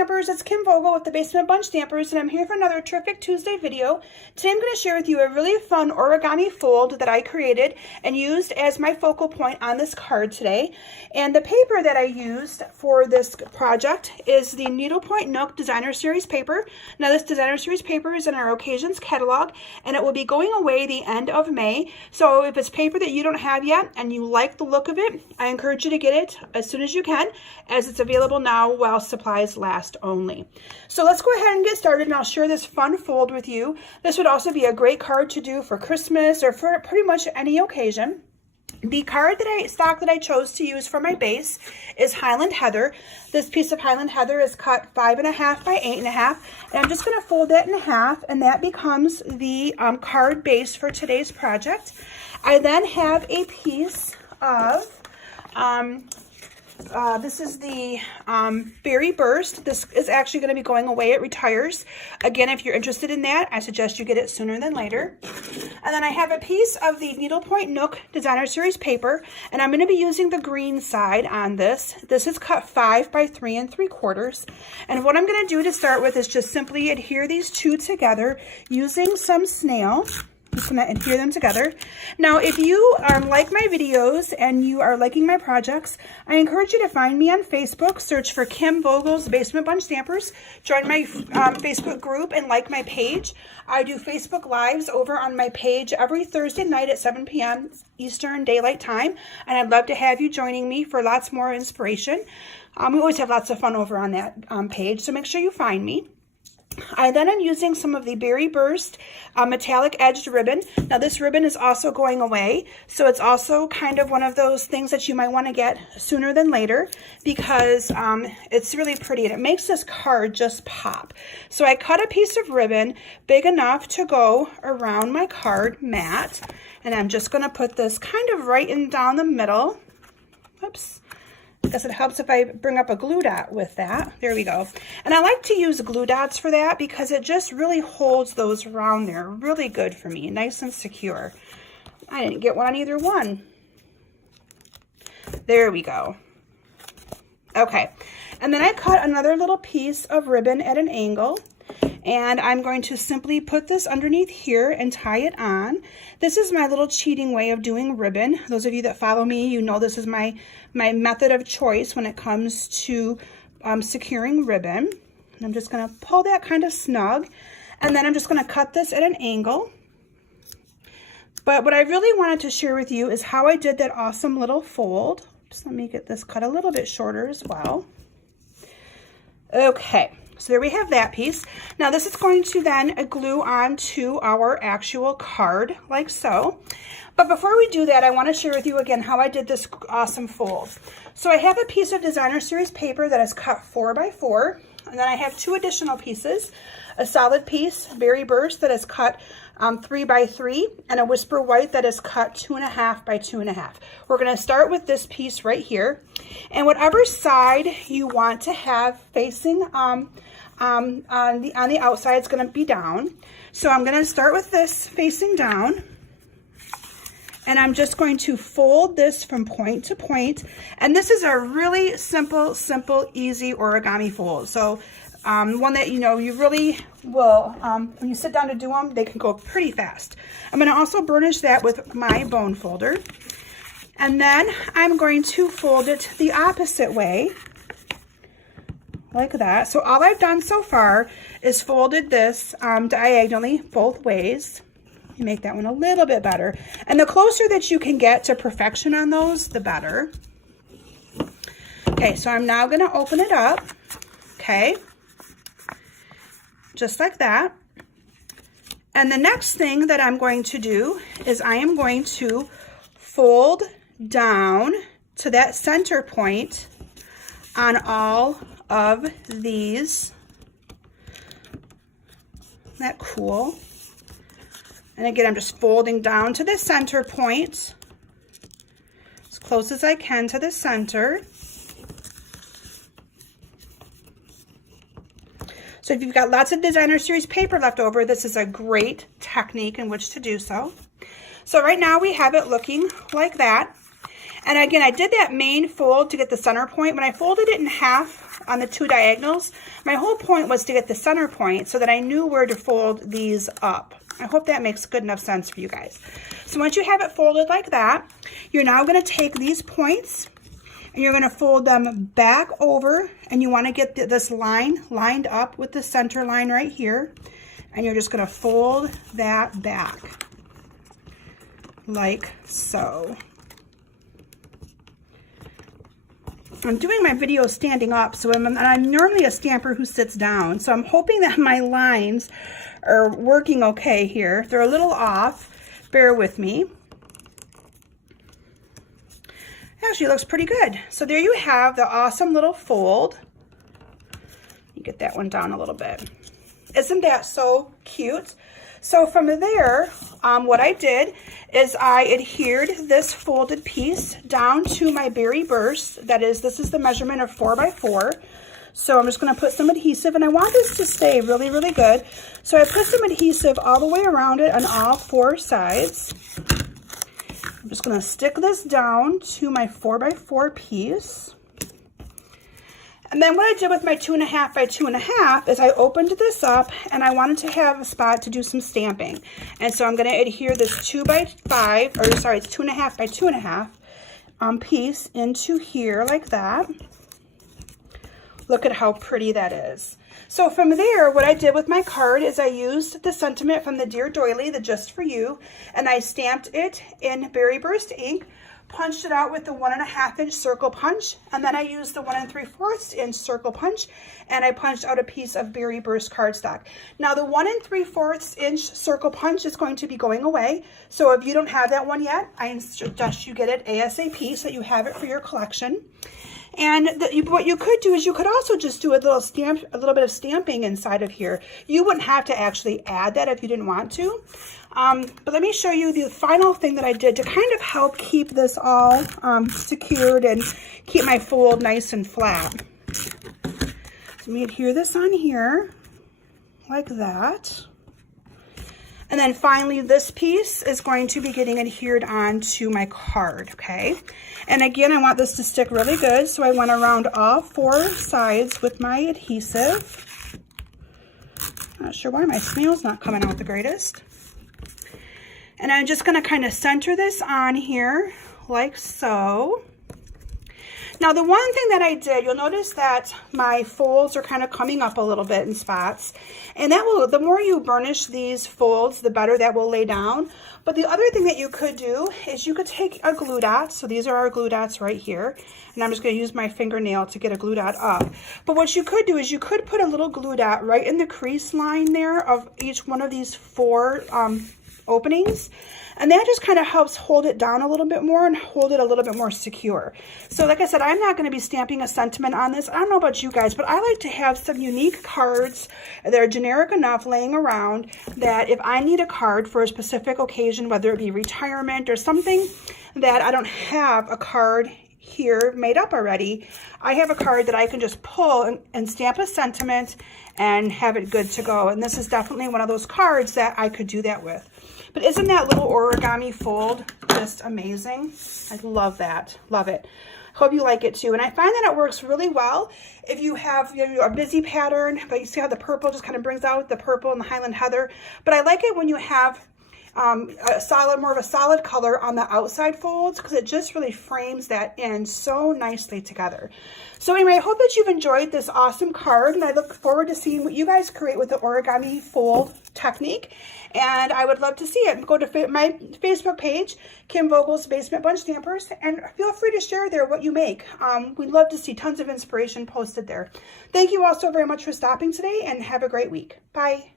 Stampers, it's Kim Vogel with the Basement Bunch Stampers, and I'm here for another terrific Tuesday video. Today I'm going to share with you a really fun origami fold that I created and used as my focal point on this card today. And the paper that I used for this project is the Needlepoint Nook Designer Series paper. Now this Designer Series paper is in our Occasions catalog, and it will be going away the end of May. So if it's paper that you don't have yet and you like the look of it, I encourage you to get it as soon as you can, as it's available now while supplies last only. So let's go ahead and get started, and I'll share this fun fold with you. This would also be a great card to do for Christmas or for pretty much any occasion. The card stock that I chose to use for my base is Highland Heather. This piece of Highland Heather is cut 5.5 by 8.5, and I'm just going to fold that in half, and that becomes the card base for today's project. I then have a piece of this is the Berry Burst. This is actually going to be going away. It retires. Again, if you're interested in that, I suggest you get it sooner than later. And then I have a piece of the Needlepoint Nook Designer Series paper, and I'm going to be using the green side on this. This is cut 5 by 3 3/4. And what I'm going to do to start with is just simply adhere these two together using some snail. Just going to adhere them together. Now, if you like my videos and you are liking my projects, I encourage you to find me on Facebook. Search for Kim Vogel's Basement Bunch Stampers. Join my Facebook group and like my page. I do Facebook Lives over on my page every Thursday night at 7 p.m. Eastern Daylight Time. And I'd love to have you joining me for lots more inspiration. We always have lots of fun over on that page, so make sure you find me. I then am using some of the Berry Burst metallic edged ribbon. Now this ribbon is also going away, so it's also kind of one of those things that you might want to get sooner than later, because it's really pretty and it makes this card just pop. So I cut a piece of ribbon big enough to go around my card mat, and I'm just going to put this kind of right in down the middle. Oops. I guess it helps if I bring up a glue dot with that. There we go. And I like to use glue dots for that because it just really holds those around there really good for me, nice and secure. I didn't get one on either one. There we go. Okay, and then I cut another little piece of ribbon at an angle, and I'm going to simply put this underneath here and tie it on. This is my little cheating way of doing ribbon. Those of you that follow me, you know this is my method of choice when it comes to securing ribbon. And I'm just going to pull that kind of snug, and then I'm just going to cut this at an angle. But what I really wanted to share with you is how I did that awesome little fold. Just let me get this cut a little bit shorter as well. Okay. So there we have that piece. Now this is going to then glue onto our actual card like so. But before we do that, I want to share with you again how I did this awesome fold. So I have a piece of Designer Series paper that is cut 4 by 4, and then I have 2 additional pieces, a solid piece, Berry Burst, that is cut 3 by 3, and a Whisper White that is cut 2.5 by 2.5. We're going to start with this piece right here, and whatever side you want to have facing on the outside is going to be down. So I'm going to start with this facing down, and I'm just going to fold this from point to point. And this is a really simple, easy origami fold. So one that, you know, you really will, when you sit down to do them, they can go pretty fast. I'm going to also burnish that with my bone folder. And then I'm going to fold it the opposite way, like that. So all I've done so far is folded this diagonally both ways. You make that one a little bit better. And the closer that you can get to perfection on those, the better. Okay, so I'm now going to open it up. Okay. Just like that. And the next thing that I'm going to do is I am going to fold down to that center point on all of these. Isn't that cool? And again, I'm just folding down to the center point, as close as I can to the center. So if you've got lots of Designer Series paper left over, this is a great technique in which to do so. So right now we have it looking like that. And again, I did that main fold to get the center point. When I folded it in half on the 2 diagonals, my whole point was to get the center point so that I knew where to fold these up. I hope that makes good enough sense for you guys. So once you have it folded like that, you're now going to take these points and you're going to fold them back over, and you want to get this line lined up with the center line right here, and you're just going to fold that back like so. I'm doing my video standing up, so I'm normally a stamper who sits down, so I'm hoping that my lines are working okay here. If they're a little off, bear with me. Actually, it looks pretty good. So there you have the awesome little fold. You get that one down a little bit. Isn't that so cute? So from there, what I did is I adhered this folded piece down to my berry burst. This is the measurement of 4 by 4. So I'm just going to put some adhesive, and I want this to stay really, really good. So I put some adhesive all the way around it on all 4 sides. I'm just going to stick this down to my 4 by 4 piece. And then what I did with my 2.5 by 2.5 is I opened this up, and I wanted to have a spot to do some stamping. And so I'm going to adhere this 2 by 5, or sorry, it's 2.5 by 2.5 piece into here like that. Look at how pretty that is. So from there, what I did with my card is I used the sentiment from the Dear Doily, the Just For You, and I stamped it in Berry Burst ink, punched it out with the 1.5 inch circle punch, and then I used the 1 3/4 inch circle punch, and I punched out a piece of Berry Burst cardstock. Now the 1 3/4 inch circle punch is going to be going away, so if you don't have that one yet, I suggest you get it ASAP so that you have it for your collection. And what you could do is you could also just do a little bit of stamping inside of here. You wouldn't have to actually add that if you didn't want to. But let me show you the final thing that I did to kind of help keep this all secured and keep my fold nice and flat. So let me adhere this on here like that. And then finally, this piece is going to be getting adhered onto my card, okay? And again, I want this to stick really good, so I went around all 4 sides with my adhesive. Not sure why my snail's not coming out the greatest. And I'm just gonna kind of center this on here, like so. Now the one thing that I did, you'll notice that my folds are kind of coming up a little bit in spots, and that will, the more you burnish these folds, the better that will lay down. But the other thing that you could do is you could take a glue dot. So these are our glue dots right here, and I'm just going to use my fingernail to get a glue dot up. But what you could do is you could put a little glue dot right in the crease line there of each one of these 4 openings. And that just kind of helps hold it down a little bit more and hold it a little bit more secure. So like I said, I'm not going to be stamping a sentiment on this. I don't know about you guys, but I like to have some unique cards that are generic enough laying around that if I need a card for a specific occasion, whether it be retirement or something that I don't have a card here made up already, I have a card that I can just pull and stamp a sentiment and have it good to go. And this is definitely one of those cards that I could do that with. But isn't that little origami fold just amazing? I love that. Love it. Hope you like it too. And I find that it works really well if you have a busy pattern, but you see how the purple just kind of brings out the purple and the Highland Heather. But I like it when you have more of a solid color on the outside folds, because it just really frames that in so nicely together. So anyway, I hope that you've enjoyed this awesome card, and I look forward to seeing what you guys create with the origami fold technique. And I would love to see it. Go to my Facebook page, Kim Vogel's Basement Bunch Stampers, and feel free to share there what you make. We'd love to see tons of inspiration posted there. Thank you all so very much for stopping today, and have a great week. Bye.